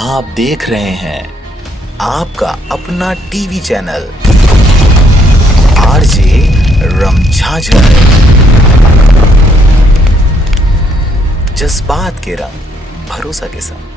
आप देख रहे हैं आपका अपना टीवी चैनल आरजे रमझाझर। जज्बात के रंग, भरोसा के संग।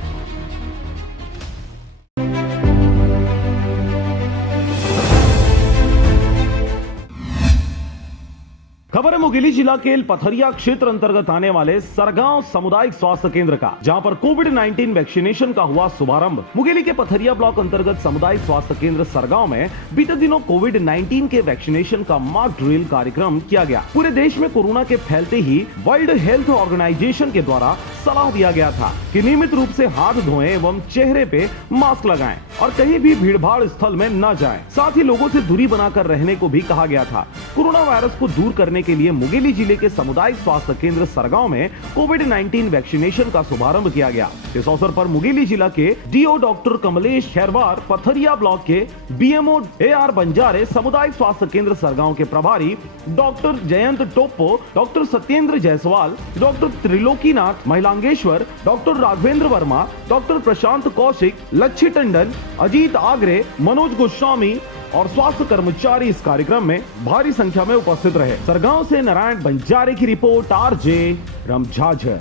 खबर है मुंगेली जिला के पथरिया क्षेत्र अंतर्गत आने वाले सरगांव सामुदायिक स्वास्थ्य केंद्र का, जहां पर कोविड-19 वैक्सीनेशन का हुआ शुभारंभ। मुंगेली के पथरिया ब्लॉक अंतर्गत सामुदायिक स्वास्थ्य केंद्र सरगांव में बीते दिनों कोविड-19 के वैक्सीनेशन का मॉक ड्रिल कार्यक्रम किया गया। पूरे देश में कोरोना के फैलते ही वर्ल्ड हेल्थ ऑर्गेनाइजेशन के द्वारा सलाह दिया गया था कि नियमित रूप से हाथ धोएं एवं चेहरे पे मास्क लगाएं और कहीं भी भीड़भाड़ स्थल में न जाएं। साथ ही लोगों से दूरी बनाकर रहने को भी कहा गया था। कोरोना वायरस को दूर करने के लिए मुंगेली जिले के सामुदायिक स्वास्थ्य केंद्र सरगांव में कोविड-19 वैक्सीनेशन का शुभारंभ किया गया। इस अवसर पर मुंगेली जिला के DO doctor Kamlesh Khairwar, Pathariya block के बीएमओ AR बंजारे, सामुदायिक स्वास्थ्य केंद्र सरगांव के प्रभारी doctor Jayant Toppo, doctor Satyendra Jaiswal, doctor Trilokinath Mahilangeshwar, doctor Raghvendra Verma, doctor Prashant Kaushik, Lachhi Tandon, Ajit Agre, Manoj Goswami और स्वास्थ्य कर्मचारी इस कार्यक्रम में भारी संख्या में उपस्थित रहे। सरगांव से नारायण बंजारे की रिपोर्ट, आरजे रमझाझर।